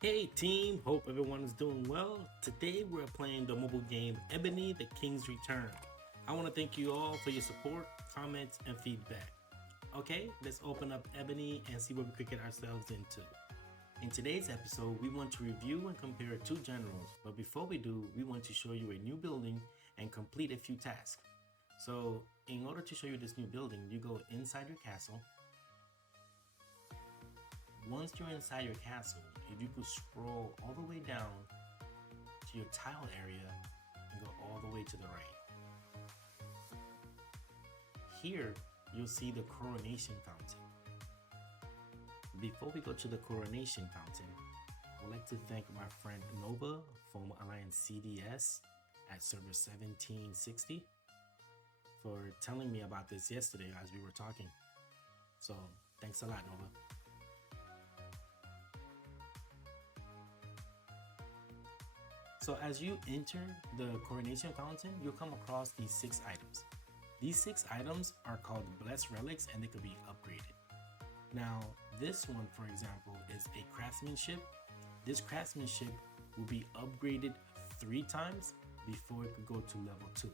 Hey team, hope everyone is doing well. Today we're playing the mobile game Ebony, the King's Return. I want to thank you all for your support, comments, and feedback. Okay, let's open up Ebony and see what we could get ourselves into. In today's episode, we want to review and compare two generals, but before we do, we want to show you a new building and complete a few tasks. So in order to show you this new building, you go inside your castle. Once you're inside your castle, if you could scroll all the way down to your tile area and go all the way to the right. Here, you'll see the Coronation Fountain. Before we go to the Coronation Fountain, I would like to thank my friend Nova from Alliance CDS at server 1760 for telling me about this yesterday as we were talking. So thanks a lot, Nova. So as you enter the Coronation Fountain, you'll come across these 6 items. These 6 items are called Blessed Relics and they could be upgraded. Now, this one, for example, is a craftsmanship. This craftsmanship will be upgraded 3 times before it could go to level 2.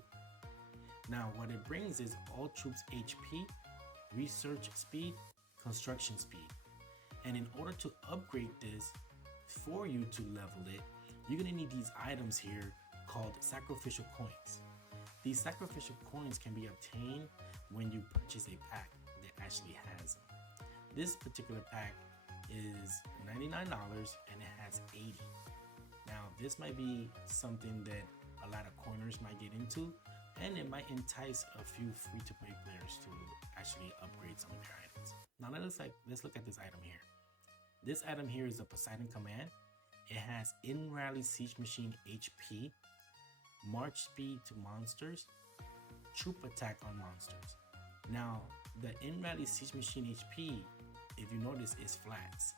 Now, what it brings is all troops HP, research speed, construction speed. And in order to upgrade this for you to level it, you're gonna need these items here called sacrificial coins. These sacrificial coins can be obtained when you purchase a pack that actually has them. This particular pack is $99 and it has 80. Now this might be something that a lot of coiners might get into, and it might entice a few free-to-play players to actually upgrade some of their items. Now let's look at this item here. This item here is a Poseidon command. It has in rally siege machine HP, march speed to monsters, troop attack on monsters. Now, the in rally siege machine HP, if you notice, is flats.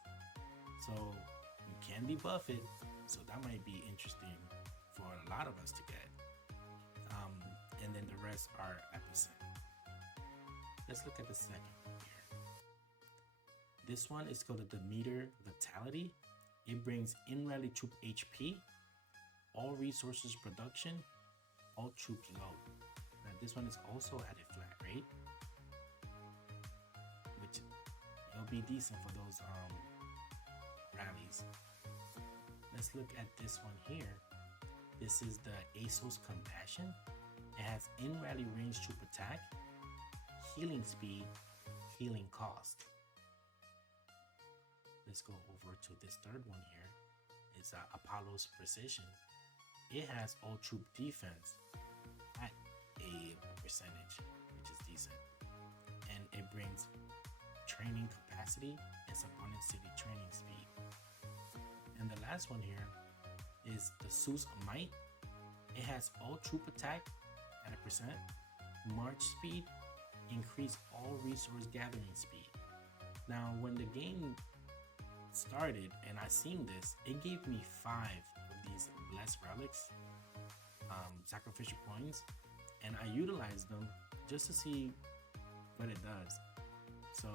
So you can debuff it, so that might be interesting for a lot of us to get. And then the rest are at percent. Let's look at the second here. This one is called the Demeter Vitality. It brings in rally troop HP, all resources production, all troops low. Now this one is also at a flat rate, which it'll be decent for those rallies. Let's look at this one here. This is the ASOS Compassion. It has in rally range troop attack, healing speed, healing cost. Let's go over to this third one here. It's Apollo's Precision. It has all troop defense at a percentage, which is decent. And it brings training capacity and subordinate city training speed. And the last one here is the Zeus Might. It has all troop attack at a percent, march speed, increase all resource gathering speed. Now, when the game started and I seen this, it gave me 5 of these blessed relics, sacrificial coins, and I utilized them just to see what it does. So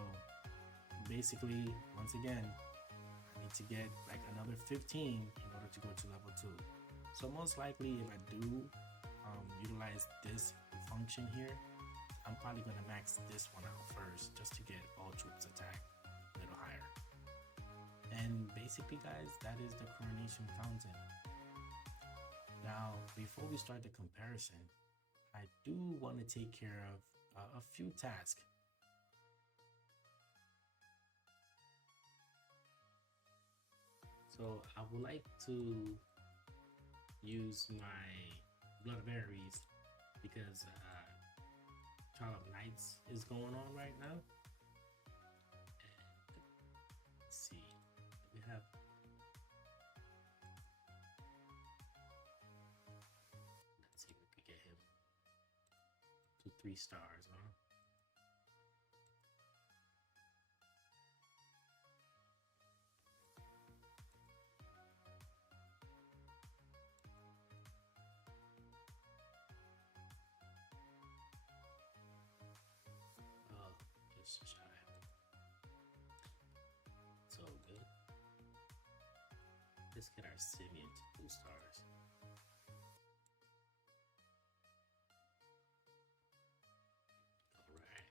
basically, once again, I need to get like another 15 in order to go to level 2. So most likely, if I do utilize this function here, I'm probably gonna max this one out first just to get all troops attack a little higher. And basically, guys, that is the Coronation Fountain. Now, before we start the comparison, I do want to take care of a few tasks. So I would like to use my Blood of Ares because Trial of Knights is going on right now. And let's see. We have let's see if we could get him to 3 stars, huh? Oh, just shy. So good. Let's get our simian to 2 stars. Alright.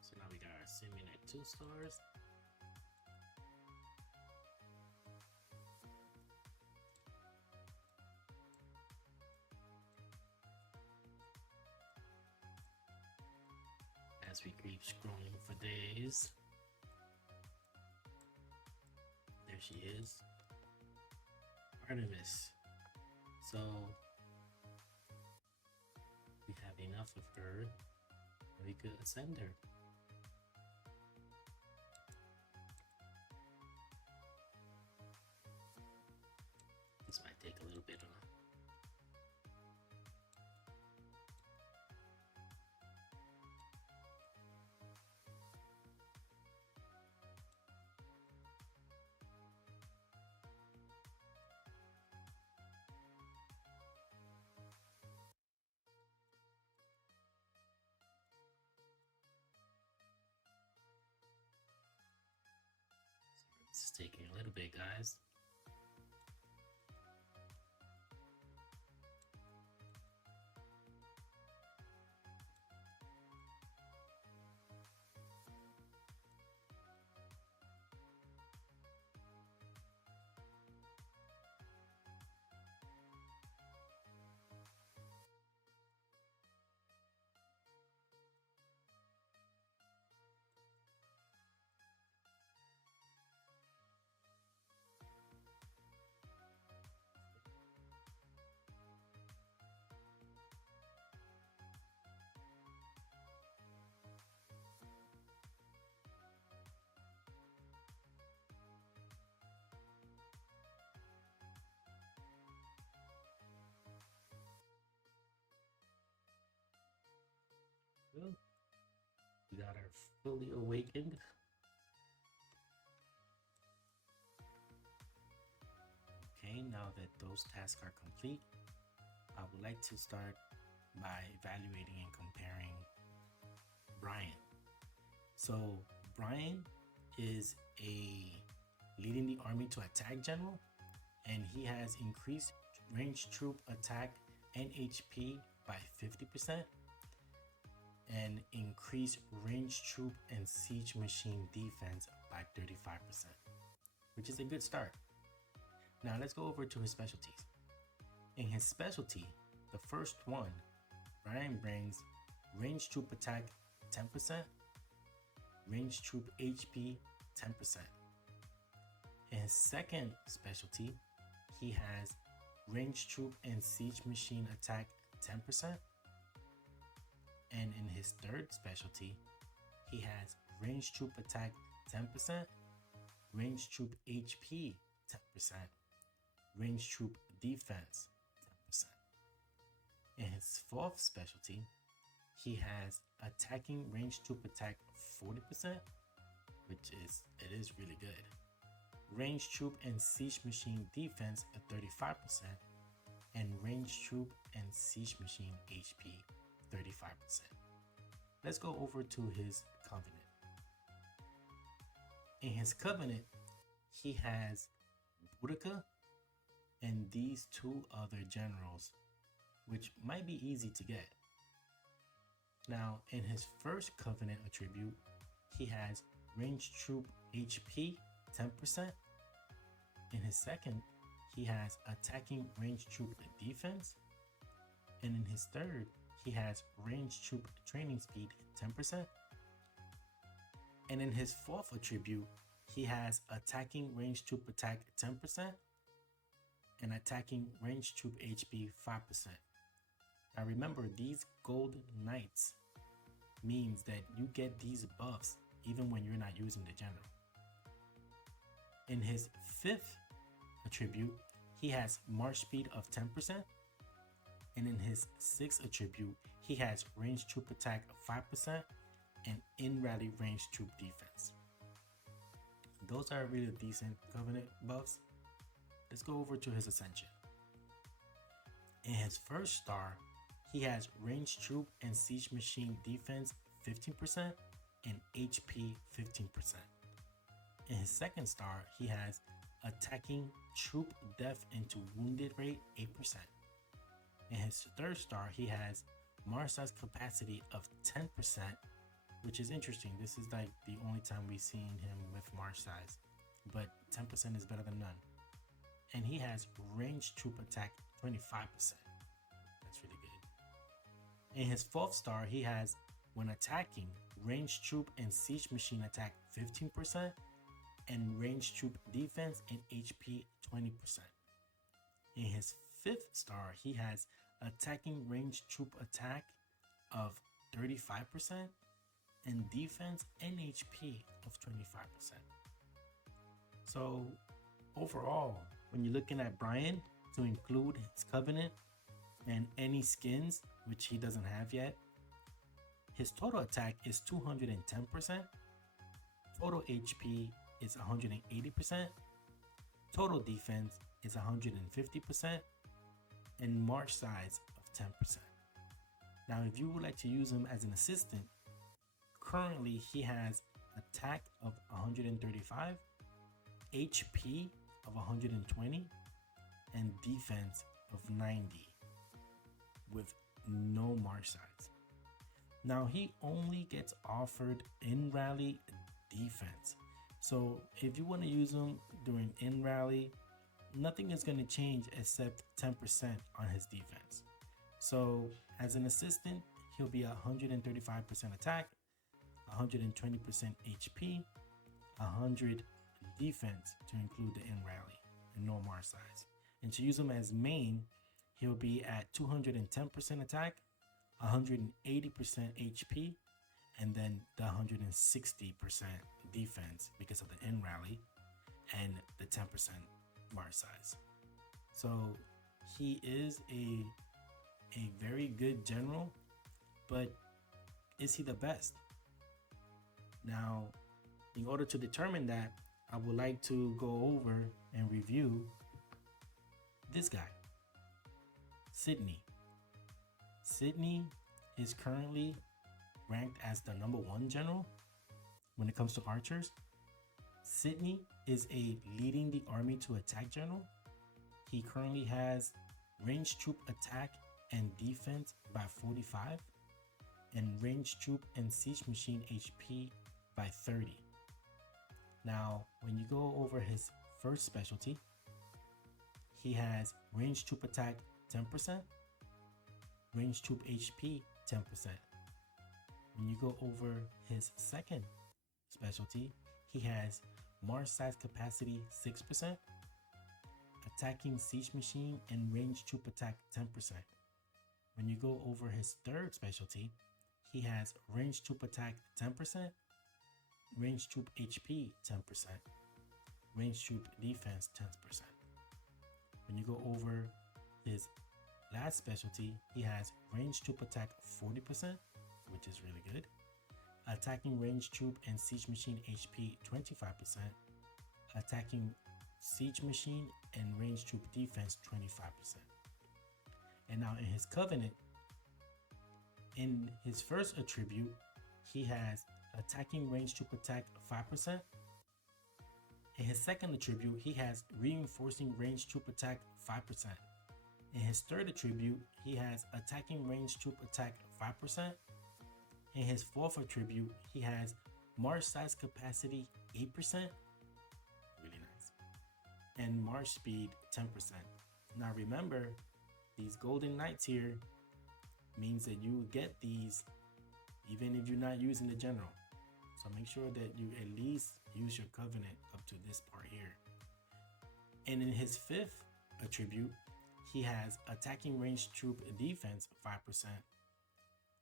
So now we got our simian at 2 stars. As we keep scrolling for days. There she is. Artemis. So we have enough of her and we could ascend her. This might take a little bit of It's taking a little bit, guys. Well, we got her fully awakened. Okay, now that those tasks are complete, I would like to start by evaluating and comparing Brian. So Brian is a leading the army to attack general, and he has increased ranged troop attack and HP by 50%, and increased ranged troop and siege machine defense by 35%, which is a good start. Now let's go over to his specialties. In his specialty, the first one, Brian brings ranged troop attack 10%, ranged troop HP 10%. In his second specialty, he has ranged troop and siege machine attack 10%. And in his third specialty, he has ranged troop attack 10%, ranged troop HP 10%, ranged troop defense 10%. In his fourth specialty, he has attacking ranged troop attack 40%, which is really good. Ranged troop and siege machine defense at 35%, and ranged troop and siege machine HP 35%. Let's go over to his covenant. In his covenant, he has Boudica and these 2 other generals, which might be easy to get. Now, in his first covenant attribute, he has ranged troop HP 10%. In his second, he has attacking ranged troop defense. And in his third, he has ranged troop training speed 10%. And in his fourth attribute, he has attacking ranged troop attack 10% and attacking ranged troop HP 5%. Now remember, these gold knights means that you get these buffs even when you're not using the general. In his fifth attribute, he has march speed of 10%. And in his sixth attribute, he has ranged troop attack of 5% and in rally ranged troop defense. Those are really decent covenant buffs. Let's go over to his ascension. In his first star, he has ranged troop and siege machine defense 15% and HP 15%. In his second star, he has attacking troop death into wounded rate 8%. In his third star, he has march size capacity of 10%, which is interesting. This is like the only time we've seen him with march size, but 10% is better than none. And he has ranged troop attack 25%. That's really good. In his fourth star, he has, when attacking, ranged troop and siege machine attack 15% and ranged troop defense and HP 20%. In his fifth star, he has attacking ranged troop attack of 35% and defense and HP of 25%. So overall, when you're looking at Brian, to include his covenant and any skins, which he doesn't have yet, his total attack is 210%, total HP is 180%, total defense is 150%, and march size of 10%. Now, if you would like to use him as an assistant, currently he has attack of 135, HP of 120, and defense of 90 with no march size. Now, he only gets offered in rally defense. So if you want to use him during in rally, nothing is going to change except 10% on his defense. So as an assistant, he'll be 135% attack, 120% HP, 100 defense to include the in rally and no march size. And to use him as main, he'll be at 210% attack, 180% HP, and then the 160% defense because of the in rally and the 10% march size. So he is a very good general, but is he the best? Now, in order to determine that, I would like to go over and review this guy, Sidney. Sidney is currently ranked as the #1 general when it comes to archers. Sidney is a leading the army to attack general. He currently has ranged troop attack and defense by 45 and ranged troop and siege machine HP by 30. Now, when you go over his first specialty, he has ranged troop attack 10%, ranged troop HP 10%. When you go over his second specialty, he has march size capacity 6%, attacking siege machine and ranged troop attack 10%. When you go over his third specialty, he has ranged troop attack 10%, ranged troop HP 10%, ranged troop defense 10%. When you go over his last specialty, he has ranged troop attack 40%, which is really good, attacking ranged troop and siege machine HP 25%, attacking siege machine and ranged troop defense 25%. And now in his covenant, in his first attribute, he has attacking ranged troop attack 5%. In his second attribute, he has reinforcing ranged troop attack 5%. In his third attribute, he has attacking ranged troop attack 5%. In his fourth attribute, he has march size capacity 8%, really nice, and march speed 10%. Now remember, these golden knights here means that you get these even if you're not using the general. So make sure that you at least use your covenant up to this part here. And in his fifth attribute, he has attacking ranged troop defense 5%.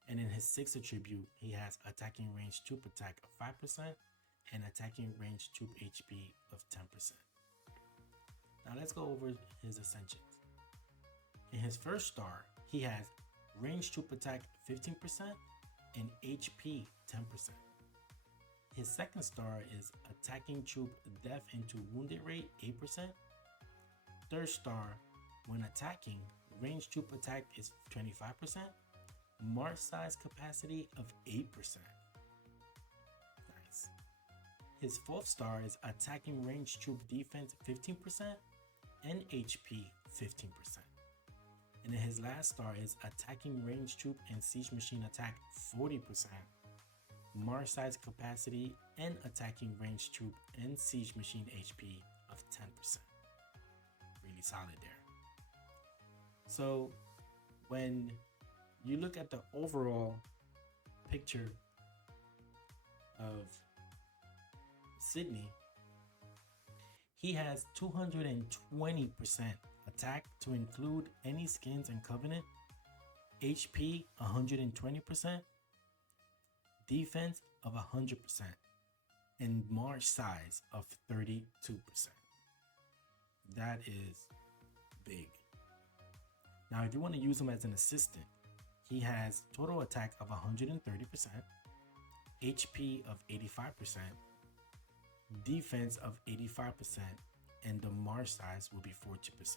And in his sixth attribute, he has attacking ranged troop attack of 5% and attacking ranged troop HP of 10%. Now let's go over his ascensions. In his first star, he has ranged troop attack 15% and HP 10%. His second star is attacking troop death into wounded rate 8%. Third star, when attacking, range troop attack is 25%, march size capacity of 8%. Nice. His 4th star is attacking range troop defense 15% and HP 15%. And then his last star is attacking range troop and siege machine attack 40%, march size capacity and attacking range troop and siege machine HP of 10%. Really solid there. So when you look at the overall picture of Sidney, he has 220% attack to include any skins and covenant, HP 120%, defense of 100%, and march size of 32%. That is big. Now, if you want to use him as an assistant, he has total attack of 130%, HP of 85%, defense of 85%, and the march size will be 40%.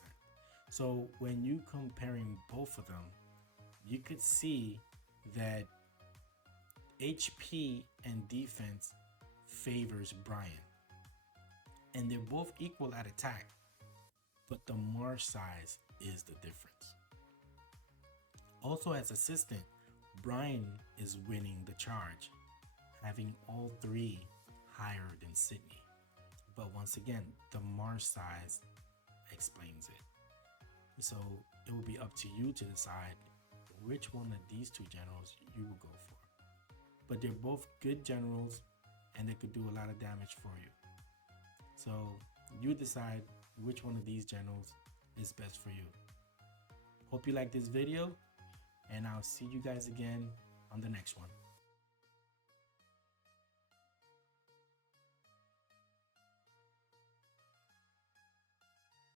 So when you comparing both of them, you could see that HP and defense favors Brian, and they're both equal at attack, but the march size is the difference. Also, as assistant, Brian is winning the charge, having all 3 higher than Sidney. But once again, the march size explains it. So it will be up to you to decide which one of these 2 generals you will go for. But they're both good generals and they could do a lot of damage for you. So you decide which one of these generals is best for you. Hope you like this video, and I'll see you guys again on the next one.